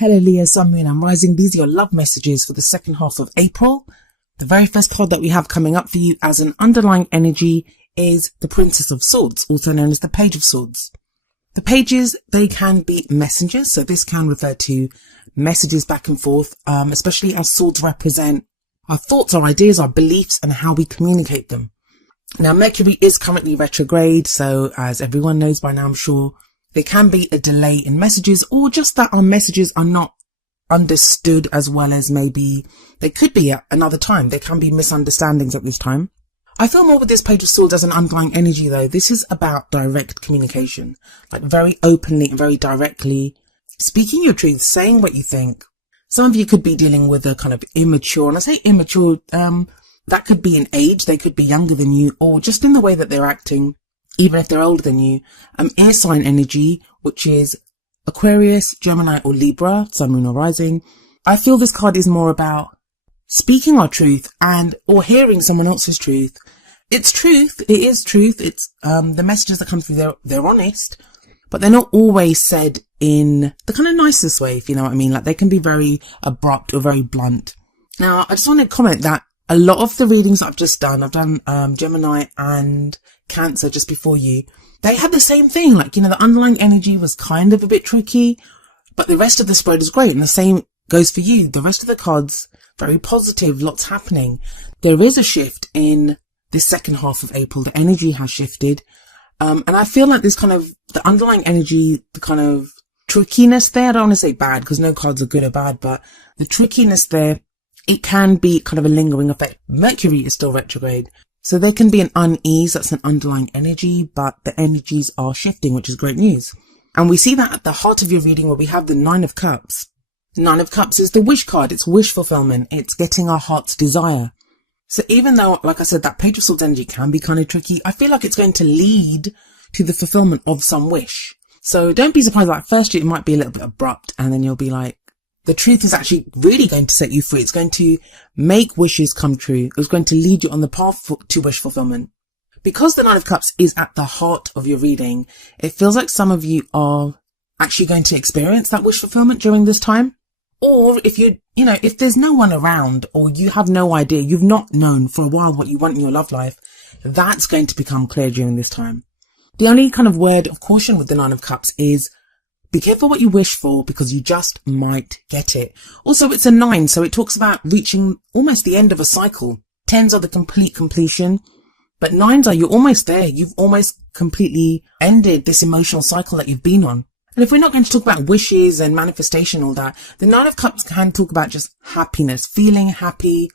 Hello Leo, Sun, Moon and Rising. These are your love messages for the second half of April. The very first card that we have coming up for you as an underlying energy is the Princess of Swords, also known as the Page of Swords. The pages, they can be messengers, so this can refer to messages back and forth, especially as swords represent our thoughts, our ideas, our beliefs and how we communicate them. Now Mercury is currently retrograde, so as everyone knows by now, I'm sure, there can be a delay in messages, or just that our messages are not understood as well as maybe they could be at another time. There can be misunderstandings at this time. I feel more with this Page of Swords as an underlying energy though. This is about direct communication, like very openly and very directly speaking your truth, saying what you think. Some of you could be dealing with a kind of immature, and I say immature, that could be in age, they could be younger than you, or just in the way that they're acting, even if they're older than you. Air sign energy, which is Aquarius, Gemini or Libra, Sun, Moon or Rising. I feel this card is more about speaking our truth or hearing someone else's truth. It's truth. It is truth. It's, the messages that come through, they're honest, but they're not always said in the kind of nicest way, if you know what I mean. Like they can be very abrupt or very blunt. Now, I just want to comment that a lot of the readings I've just done, I've done, Gemini and Cancer just before you, they had the same thing. Like, you know, the underlying energy was kind of a bit tricky, but the rest of the spread is great. And the same goes for you. The rest of the cards, very positive, lots happening. There is a shift in this second half of April. The energy has shifted. And I feel like this kind of, the underlying energy, the kind of trickiness there, I don't want to say bad because no cards are good or bad, but the trickiness there, it can be kind of a lingering effect. Mercury is still retrograde. So there can be an unease, that's an underlying energy, but the energies are shifting, which is great news. And we see that at the heart of your reading where we have the Nine of Cups. The Nine of Cups is the wish card. It's wish fulfillment. It's getting our heart's desire. So even though, like I said, that Page of Swords energy can be kind of tricky, I feel like it's going to lead to the fulfillment of some wish. So don't be surprised, like first it might be a little bit abrupt and then you'll be like, the truth is actually really going to set you free. It's going to make wishes come true. It's going to lead you on the path to wish fulfillment. Because the Nine of Cups is at the heart of your reading, it feels like some of you are actually going to experience that wish fulfillment during this time. Or if if there's no one around or you have no idea, you've not known for a while what you want in your love life, that's going to become clear during this time. The only kind of word of caution with the Nine of Cups is be careful what you wish for because you just might get it. Also, it's a 9, so it talks about reaching almost the end of a cycle. 10s are the complete completion, but 9s are you're almost there. You've almost completely ended this emotional cycle that you've been on. And if we're not going to talk about wishes and manifestation, all that, the Nine of Cups can talk about just happiness, feeling happy,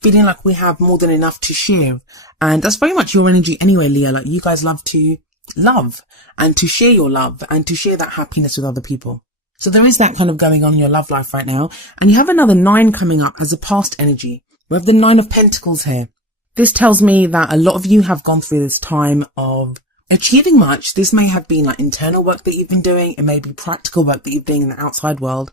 feeling like we have more than enough to share. And that's very much your energy anyway, Leo. Like you guys love to love and to share your love and to share that happiness with other people. So there is that kind of going on in your love life right now. And you have another 9 coming up as a past energy. We have the 9 of Pentacles here. This tells me that a lot of you have gone through this time of achieving much. This may have been like internal work that you've been doing. It may be practical work that you're doing in the outside world,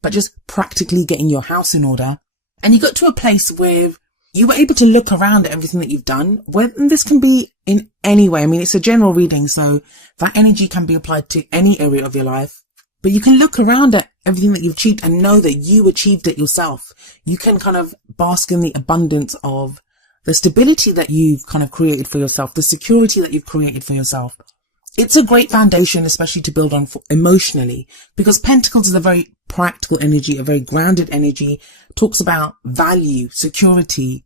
but just practically getting your house in order. And you got to a place where you were able to look around at everything that you've done. And this can be in any way. I mean, it's a general reading, so that energy can be applied to any area of your life. But you can look around at everything that you've achieved and know that you achieved it yourself. You can kind of bask in the abundance of the stability that you've kind of created for yourself, the security that you've created for yourself. It's a great foundation, especially to build on emotionally, because Pentacles is a very practical energy, a very grounded energy, talks about value, security,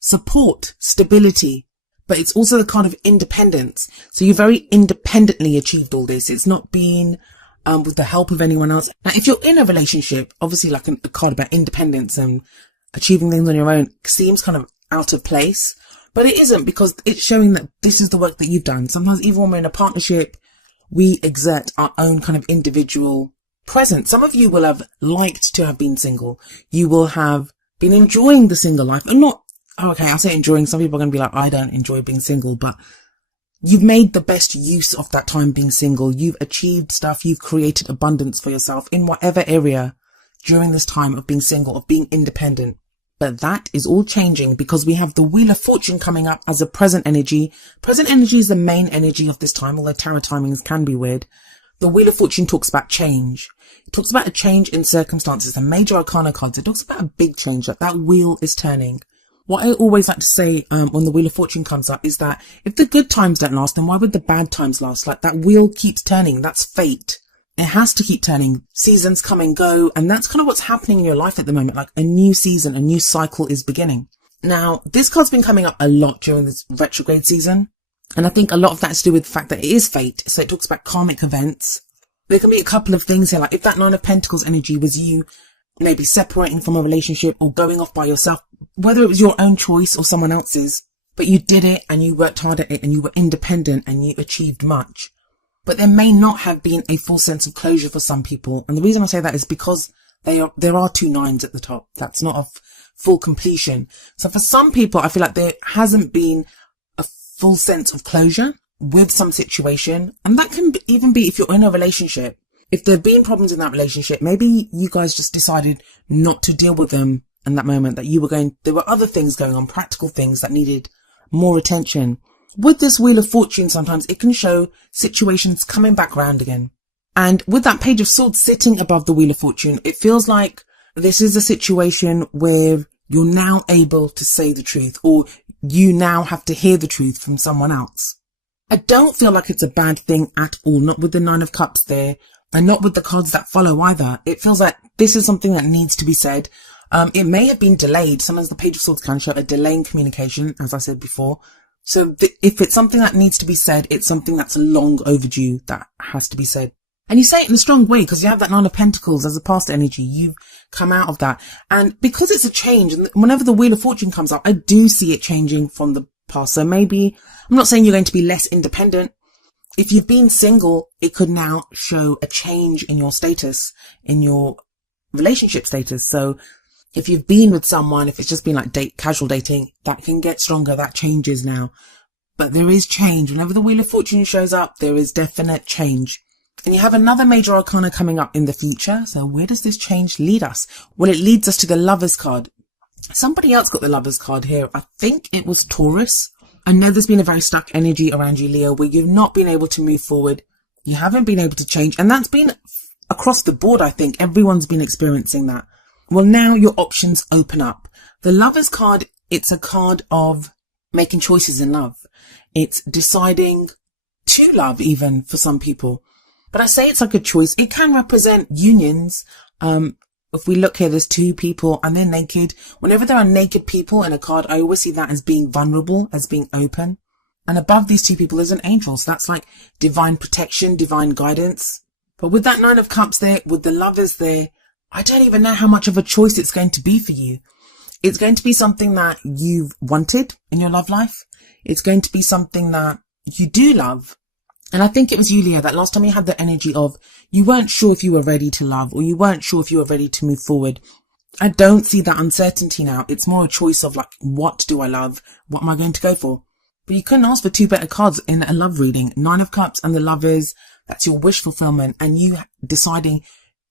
support, stability, but it's also the kind of independence. So you very independently achieved all this. It's not been with the help of anyone else. Now, if you're in a relationship, obviously like a card about independence and achieving things on your own seems kind of out of place. But it isn't, because it's showing that this is the work that you've done. Sometimes even when we're in a partnership, we exert our own kind of individual presence. Some of you will have liked to have been single. You will have been enjoying the single life. And not, okay, I'll say enjoying. Some people are going to be like, I don't enjoy being single. But you've made the best use of that time being single. You've achieved stuff. You've created abundance for yourself in whatever area during this time of being single, of being independent. But that is all changing because we have the Wheel of Fortune coming up as a present energy. Present energy is the main energy of this time, although tarot timings can be weird. The Wheel of Fortune talks about change. It talks about a change in circumstances. The major arcana cards, it talks about a big change, that wheel is turning. What I always like to say when the Wheel of Fortune comes up is that if the good times don't last, then why would the bad times last? Like, that wheel keeps turning. That's fate. It has to keep turning. Seasons come and go, and that's kind of what's happening in your life at the moment. Like, a new season, a new cycle is beginning. Now, this card's been coming up a lot during this retrograde season, and I think a lot of that's to do with the fact that it is fate. So it talks about karmic events. There can be a couple of things here, like if that Nine of Pentacles energy was you maybe separating from a relationship or going off by yourself, whether it was your own choice or someone else's, but you did it and you worked hard at it and you were independent and you achieved much. But there may not have been a full sense of closure for some people. And the reason I say that is because there are 2 nines at the top. That's not a full completion. So for some people, I feel like there hasn't been a full sense of closure with some situation. And that can even be if you're in a relationship. If there have been problems in that relationship, maybe you guys just decided not to deal with them in that moment, that there were other things going on, practical things that needed more attention. With this Wheel of Fortune, sometimes it can show situations coming back round again. And with that Page of Swords sitting above the Wheel of Fortune, it feels like this is a situation where you're now able to say the truth, or you now have to hear the truth from someone else. I don't feel like it's a bad thing at all, not with the Nine of Cups there, and not with the cards that follow either. It feels like this is something that needs to be said. It may have been delayed. Sometimes the Page of Swords can show a delay in communication, as I said before. So if it's something that needs to be said, it's something that's long overdue that has to be said. And you say it in a strong way because you have that Nine of Pentacles as a past energy. You've come out of that. And because it's a change, and whenever the Wheel of Fortune comes up, I do see it changing from the past. So maybe, I'm not saying you're going to be less independent. If you've been single, it could now show a change in your status, in your relationship status. So if you've been with someone, if it's just been like casual dating, that can get stronger. That changes now. But there is change. Whenever the Wheel of Fortune shows up, there is definite change. And you have another major arcana coming up in the future. So where does this change lead us? Well, it leads us to the Lovers card. Somebody else got the Lovers card here. I think it was Taurus. I know there's been a very stuck energy around you, Leo, where you've not been able to move forward. You haven't been able to change. And that's been across the board, I think. Everyone's been experiencing that. Well, now your options open up. The Lovers card, it's a card of making choices in love. It's deciding to love, even for some people. But I say it's like a choice. It can represent unions. If we look here, there's 2 people and they're naked. Whenever there are naked people in a card, I always see that as being vulnerable, as being open. And above these 2 people, there's an angel. So that's like divine protection, divine guidance. But with that Nine of Cups there, with the Lovers there, I don't even know how much of a choice it's going to be for you. It's going to be something that you've wanted in your love life. It's going to be something that you do love. And I think it was you, Leo, that last time you had the energy of you weren't sure if you were ready to love, or you weren't sure if you were ready to move forward. I don't see that uncertainty now. It's more a choice of like, what do I love? What am I going to go for? But you couldn't ask for 2 better cards in a love reading. 9 of Cups and the Lovers. That's your wish fulfillment. And you deciding,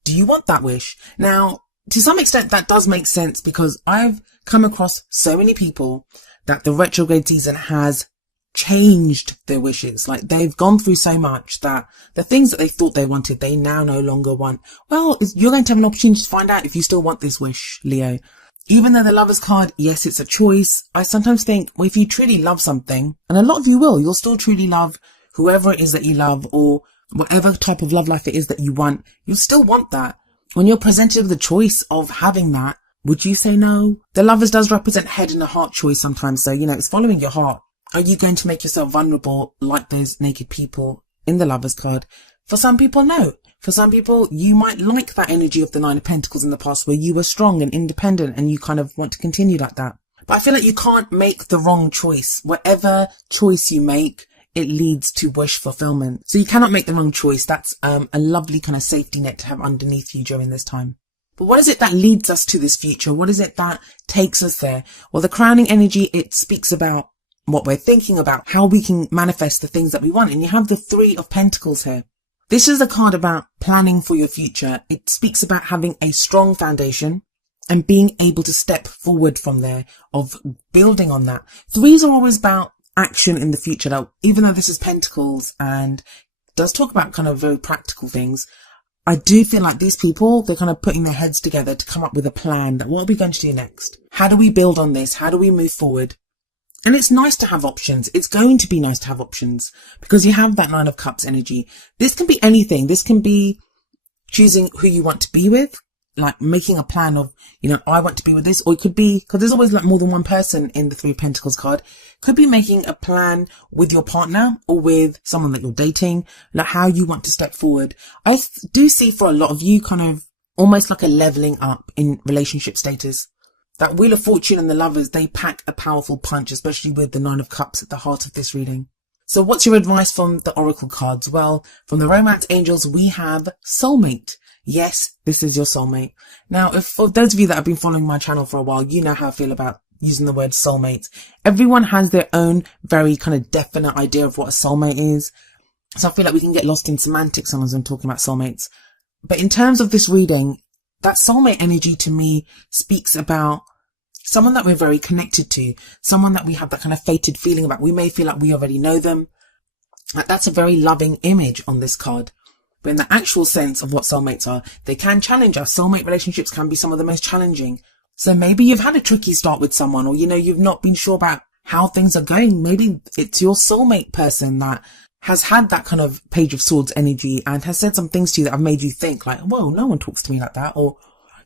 do you want that wish? Now, to some extent, that does make sense because I've come across so many people that the retrograde season has changed their wishes. Like, they've gone through so much that the things that they thought they wanted, they now no longer want. Well, you're going to have an opportunity to find out if you still want this wish, Leo. Even though the Lovers card, yes, it's a choice. I sometimes think, well, if you truly love something, and a lot of you will, you'll still truly love whoever it is that you love, or whatever type of love life it is that you want, you'll still want that. When you're presented with the choice of having that, would you say no? The Lovers does represent head and a heart choice sometimes. So, it's following your heart. Are you going to make yourself vulnerable like those naked people in the Lovers card? For some people, no. For some people, you might like that energy of the Nine of Pentacles in the past where you were strong and independent and you kind of want to continue like that. But I feel like you can't make the wrong choice. Whatever choice you make, it leads to wish fulfillment. So you cannot make the wrong choice. That's a lovely kind of safety net to have underneath you during this time. But what is it that leads us to this future? What is it that takes us there? Well, the crowning energy, it speaks about what we're thinking about, how we can manifest the things that we want. And you have the 3 of Pentacles here. This is a card about planning for your future. It speaks about having a strong foundation and being able to step forward from there, of building on that. 3s are always about action in the future. Now, even though this is Pentacles and does talk about kind of very practical things, I do feel like these people, they're kind of putting their heads together to come up with a plan that what are we going to do next? How do we build on this? How do we move forward? And it's nice to have options. It's going to be nice to have options because you have that Nine of Cups energy. This can be anything. This can be choosing who you want to be with, like making a plan of, I want to be with this, or it could be, because there's always like more than one person in the Three of Pentacles card, could be making a plan with your partner or with someone that you're dating, like how you want to step forward. I do see for a lot of you kind of almost like a leveling up in relationship status. That Wheel of Fortune and the Lovers, they pack a powerful punch, especially with the Nine of Cups at the heart of this reading. So what's your advice from the Oracle cards? Well, from the Romance Angels, we have soulmate. Yes, this is your soulmate. Now, if for those of you that have been following my channel for a while, you know how I feel about using the word soulmate. Everyone has their own very kind of definite idea of what a soulmate is. So I feel like we can get lost in semantics sometimes when talking about soulmates. But in terms of this reading, that soulmate energy to me speaks about someone that we're very connected to, someone that we have that kind of fated feeling about. We may feel like we already know them. That's a very loving image on this card. But in the actual sense of what soulmates are, they can challenge us. Soulmate relationships can be some of the most challenging. So maybe you've had a tricky start with someone, or, you've not been sure about how things are going. Maybe it's your soulmate person that has had that kind of Page of Swords energy and has said some things to you that have made you think like, whoa, no one talks to me like that. Or,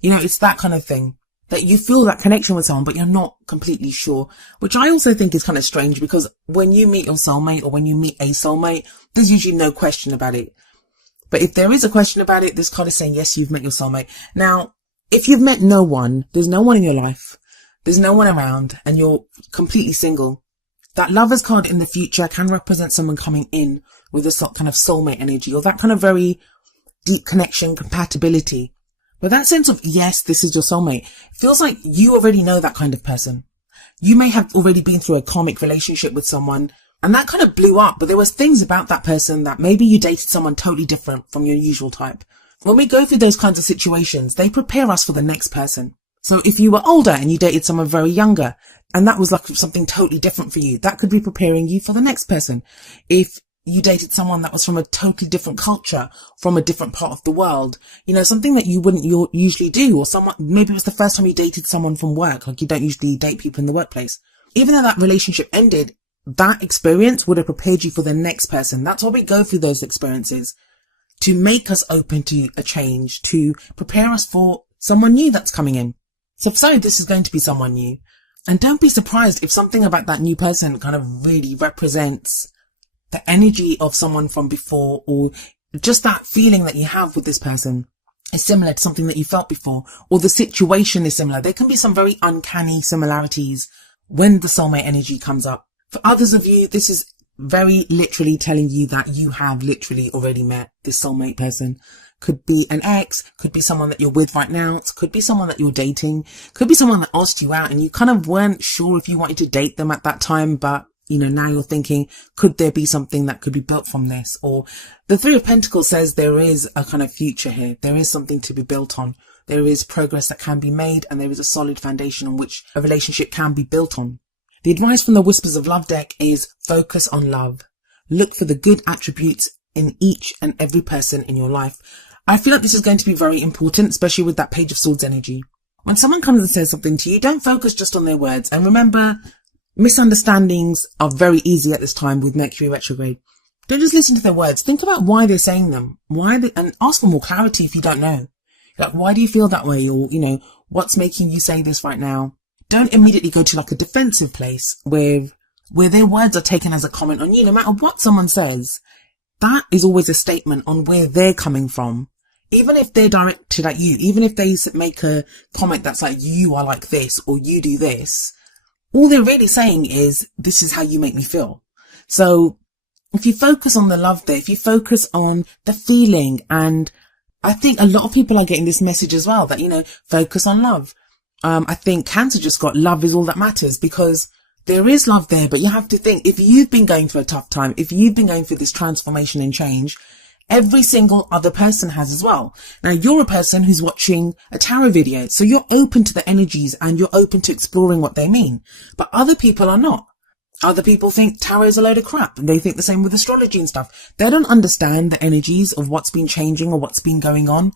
it's that kind of thing that you feel that connection with someone, but you're not completely sure, which I also think is kind of strange because when you meet your soulmate or when you meet a soulmate, there's usually no question about it. But if there is a question about it, this card is saying, yes, you've met your soulmate. Now, if you've met no one, there's no one in your life, there's no one around, and you're completely single, that Lovers card in the future can represent someone coming in with a kind of soulmate energy or that kind of very deep connection, compatibility. But that sense of, yes, this is your soulmate, feels like you already know that kind of person. You may have already been through a karmic relationship with someone and that kind of blew up, but there was things about that person that maybe you dated someone totally different from your usual type. When we go through those kinds of situations, they prepare us for the next person. So if you were older and you dated someone very younger and that was like something totally different for you, that could be preparing you for the next person. If you dated someone that was from a totally different culture, from a different part of the world, something that you wouldn't usually do, or someone, maybe it was the first time you dated someone from work, like you don't usually date people in the workplace. Even though that relationship ended, that experience would have prepared you for the next person. That's why we go through those experiences, to make us open to a change, to prepare us for someone new that's coming in. So this is going to be someone new. And don't be surprised if something about that new person kind of really represents the energy of someone from before, or just that feeling that you have with this person is similar to something that you felt before, or the situation is similar. There can be some very uncanny similarities when the soulmate energy comes up. For others of you, this is very literally telling you that you have literally already met this soulmate person. Could be an ex, could be someone that you're with right now, it could be someone that you're dating, could be someone that asked you out and you kind of weren't sure if you wanted to date them at that time, but now you're thinking, could there be something that could be built from this? Or the Three of Pentacles says there is a kind of future here. There is something to be built on. There is progress that can be made, and there is a solid foundation on which a relationship can be built on. The advice from the Whispers of Love deck is focus on love. Look for the good attributes in each and every person in your life. I feel like this is going to be very important, especially with that Page of Swords energy. When someone comes and says something to you, don't focus just on their words. And remember, misunderstandings are very easy at this time with Mercury retrograde. Don't just listen to their words. Think about why they're saying them. And ask for more clarity if you don't know. Like, why do you feel that way? Or, what's making you say this right now? Don't immediately go to like a defensive place where their words are taken as a comment on you. No matter what someone says, that is always a statement on where they're coming from. Even if they're directed at you, even if they make a comment that's like, you are like this or you do this, all they're really saying is, this is how you make me feel. So if you focus on the love there, if you focus on the feeling, and I think a lot of people are getting this message as well, that, focus on love. I think Cancer just got love is all that matters, because there is love there, but you have to think, if you've been going through a tough time, if you've been going through this transformation and change, every single other person has as well. Now, you're a person who's watching a tarot video, so you're open to the energies and you're open to exploring what they mean, but other people are not. Other people think tarot is a load of crap, and they think the same with astrology and stuff. They don't understand the energies of what's been changing or what's been going on.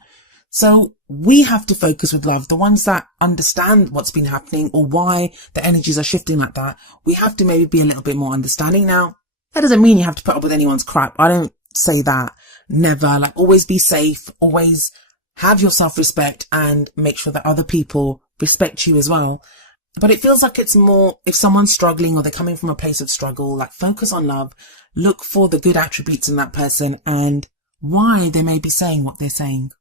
So we have to focus with love. The ones that understand what's been happening or why the energies are shifting like that, we have to maybe be a little bit more understanding. Now, that doesn't mean you have to put up with anyone's crap. I don't say that. Never. Like, always be safe. Always have your self-respect and make sure that other people respect you as well. But it feels like it's more, if someone's struggling or they're coming from a place of struggle, like, focus on love. Look for the good attributes in that person and why they may be saying what they're saying.